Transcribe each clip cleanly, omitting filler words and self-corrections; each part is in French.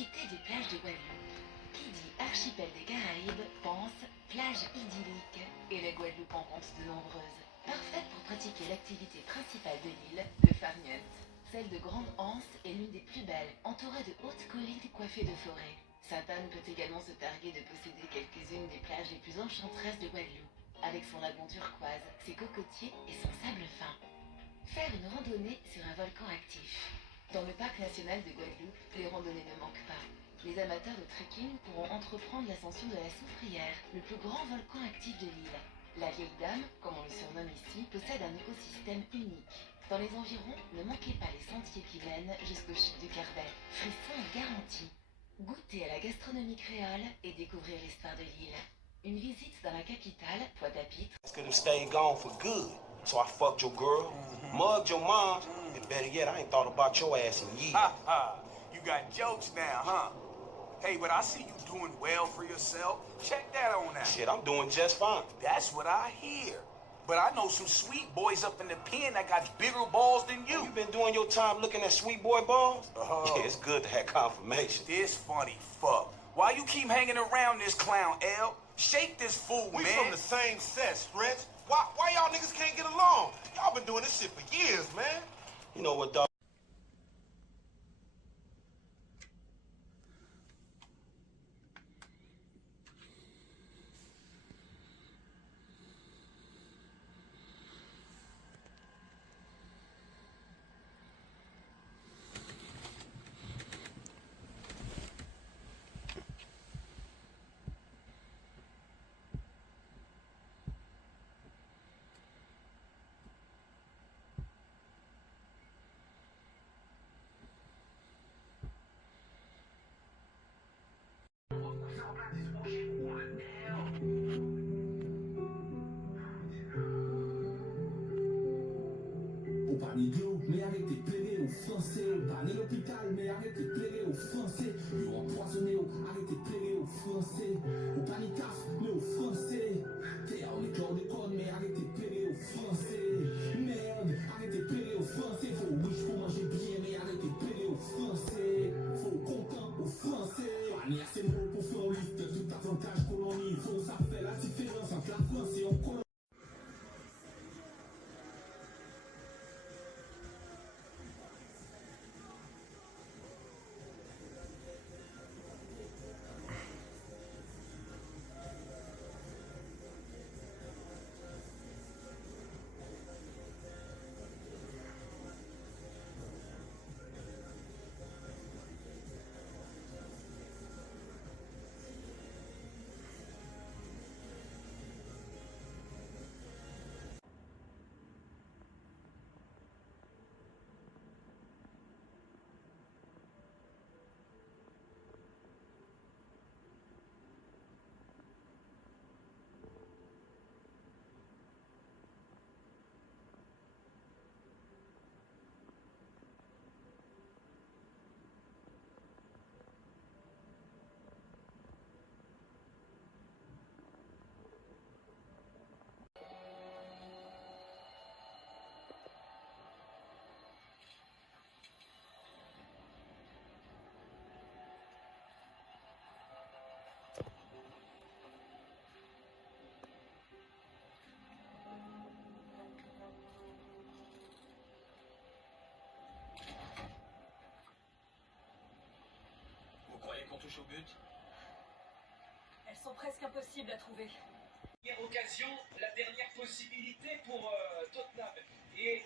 Profitez des plages de Guadeloupe. Qui dit archipel des Caraïbes pense plage idyllique. Et la Guadeloupe en compte de nombreuses. Parfaite pour pratiquer l'activité principale de l'île, le farniente. Celle de Grande Anse est l'une des plus belles, entourée de hautes collines coiffées de forêts. Sainte-Anne peut également se targuer de posséder quelques-unes des plages les plus enchanteresses de Guadeloupe, avec son lagon turquoise, ses cocotiers et son sable fin. Faire une randonnée sur un volcan actif. Dans le parc national de Guadeloupe, les randonnées ne manquent pas. Les amateurs de trekking pourront entreprendre l'ascension de la Soufrière, le plus grand volcan actif de l'île. La vieille dame, comme on le surnomme ici, possède un écosystème unique. Dans les environs, ne manquez pas les sentiers qui mènent jusqu'au chute du Carbet. Frisson garanti. Goûtez à la gastronomie créole et découvrir l'histoire de l'île. Une visite dans la capitale, Pointe-à-Pitre. It's gonna stay gone for good. So I fucked your girl, mugged your mom, and better yet, I ain't thought about your ass in years. Ha ha! You got jokes now, huh? Hey, but I see you doing well for yourself. Check that on out. Shit, I'm doing just fine. That's what I hear. But I know some sweet boys up in the pen that got bigger balls than you. You been doing your time looking at sweet boy balls? Yeah, it's good to have confirmation. This funny fuck. Why you keep hanging around this clown, L? Shake this fool, We man. from the same set, Stretch. Why y'all niggas can't get along? Y'all been doing this shit for years, man. You know what, dog? Ou pa miglo, mais arrêtez de plaider aux Français. Ou pas né l'hôpital, mais arrêtez de plaider aux Français. Yo empoisonné, arrêtez de plaider aux Français. Ou pas ni taf, mais aux Français. Terre, on est cœur de conne, mais arrêtez de plaider aux Français. Merde, arrêtez de plaider aux Français. Faut riche pour manger bien, mais arrêtez de plaider aux Français. Faut content aux Français. Pas ni assez de mots pour faire un liste. Tout avantage colonie. Faut ça fait la différence entre la France et en colonie. Qu'on touche au but. Elles sont presque impossibles à trouver. Dernière occasion, la dernière possibilité pour Tottenham. Et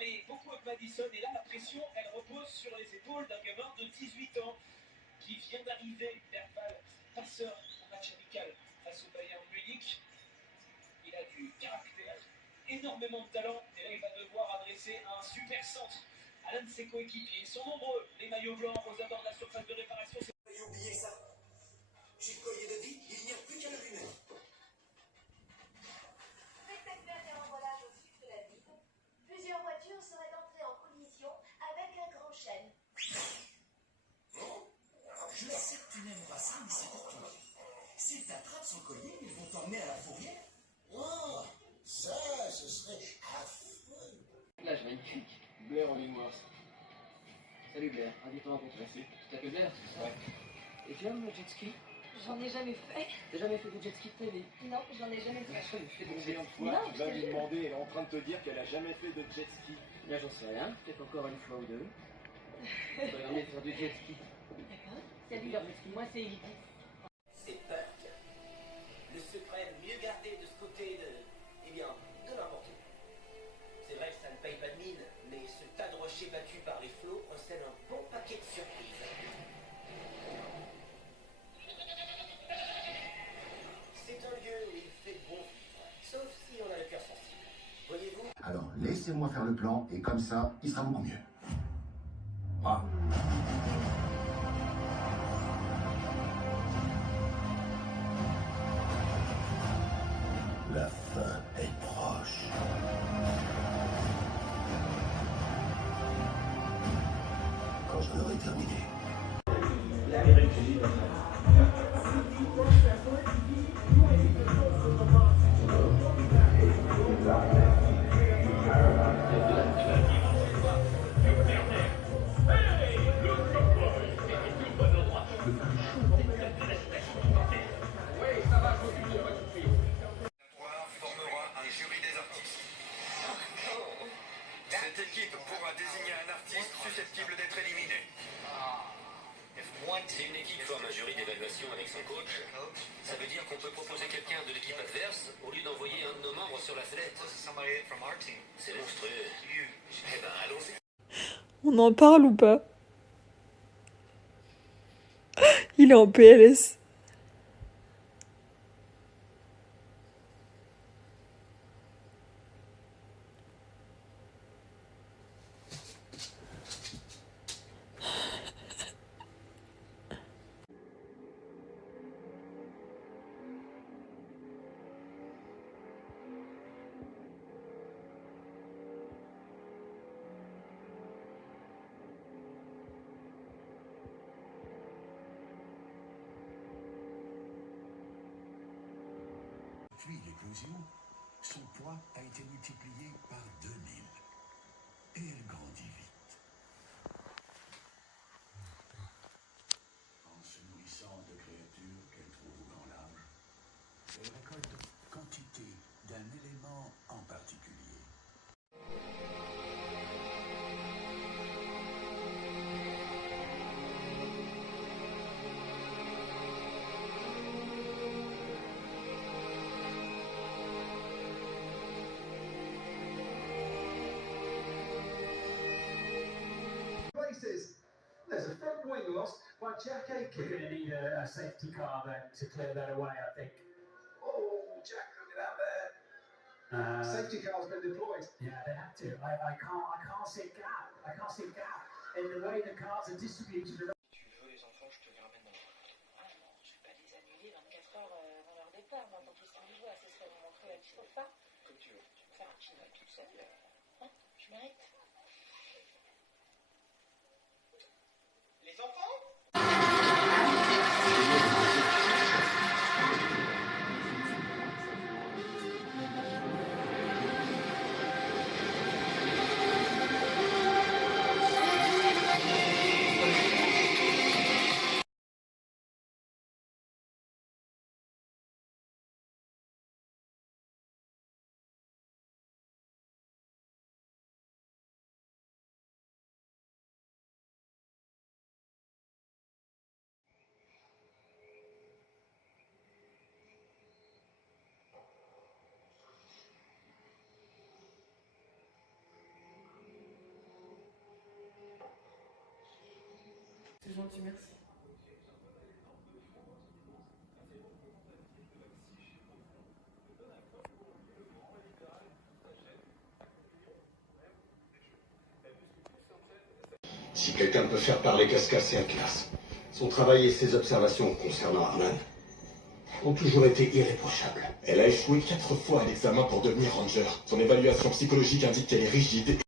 mais beaucoup avec Madison. Et là, la pression, elle repose sur les épaules d'un gamin de 18 ans qui vient d'arriver, Verbal, passeur au match amical face au Bayern Munich. Il a du caractère, énormément de talent. Et là, il va devoir adresser un super centre à l'un de ses coéquipiers. Ils sont nombreux, les maillots blancs aux abords de la surface de réparation. Et oubliez ça. J'ai le collier de vie, il n'y a plus qu'à le lunettes. Spectaculaire dérambolage au sud de la ville. Plusieurs voitures seraient entrées en collision avec un grand chêne. Je sais que tu n'aimes pas ça, mais c'est pour toi. S'ils t'attrapent son collier, ils vont t'emmener à la fourrière. Oh, ça, ce serait affreux. Là, je magnifique. Blair en Wars. Salut Blair, ravi de te rencontrer. Merci. Tu t'appelles Blair? Ouais. Et tu aimes le jet ski? J'en ai jamais fait. T'as jamais fait de jet ski de ta vie? Non, j'en ai jamais fait. Jamais fait de Combien de fois Non, tu vas je te lui jure. demander, elle est en train de te dire qu'elle a jamais fait de jet ski. Là, j'en sais rien. Peut-être encore une fois ou deux. On va l'emmener faire du jet ski. D'accord. Salut, moi c'est Edith. C'est Puck. Le secret le mieux gardé de ce côté de... Eh bien, de n'importe où. C'est vrai que ça ne paye pas de mine, mais ce tas de rochers battus par les flots recèle un bon paquet de surprises. C'est un lieu où il fait bon vivre, sauf si on a le cœur sensible. Voyez-vous? Alors, laissez-moi faire le plan, et comme ça, il sera beaucoup mieux. Ah. La fin est proche. Quand je l'aurai terminé. Formera un jury des artistes. Cette équipe pourra désigner un artiste susceptible d'être éliminé. Si une équipe forme un jury d'évaluation avec son coach, ça veut dire qu'on peut proposer quelqu'un de l'équipe adverse au lieu d'envoyer un de nos membres sur la sellette. C'est monstrueux. Eh ben, allons-y. On en parle ou pas? Il est en PLS. Depuis l'éclosion, son poids a été multiplié par 2000. Et elle grandit vite. En se nourrissant de créatures qu'elle trouve au grand large, elle récolte quantité d'un élément en particulier. There's a front wing lost by Jack Aiken. You're going to need a safety car then to clear that away, I think. Oh, Jack, look at that there. Safety car's been deployed. Yeah, they have to. I can't see a gap. I can't see a gap in the way the cars are distributed around. Tu veux les enfants, je te les ramène dans le train. Ah non, je vais pas les annuler 24 heures avant leur départ. Moi, tant qu'ils sont livrés, ce serait vous montrer la petite pas. Comme tu veux. Faire un petit vol toute seule. Hein, je mérite. Les enfants? C'est gentil, merci. Si quelqu'un peut faire parler Casca, c'est Atlas. Son travail et ses observations concernant Arman ont toujours été irréprochables. Elle a échoué 4 fois à l'examen pour devenir ranger. Son évaluation psychologique indique qu'elle est rigide.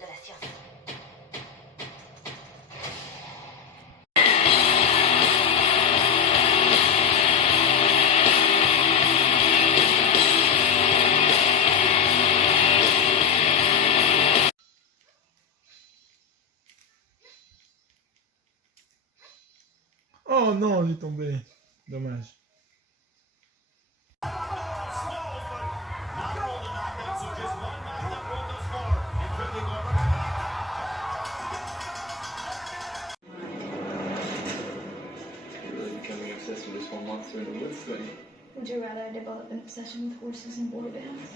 de la science. Oh non, il est tombé. Dommage. Becoming obsessed with this one monster in the woods thing. Would you rather I develop an obsession with horses and border bands?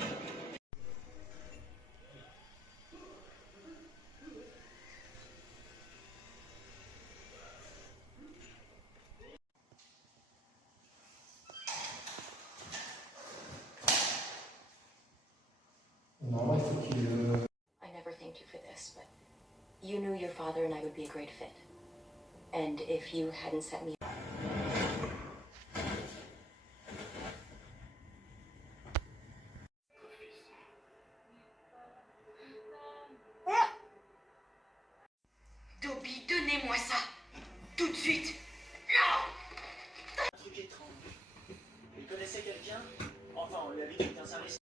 I never thanked you for this, but you knew your father and I would be a great fit. And if you hadn't set me up. Dobby, donnez-moi ça. Tout de suite.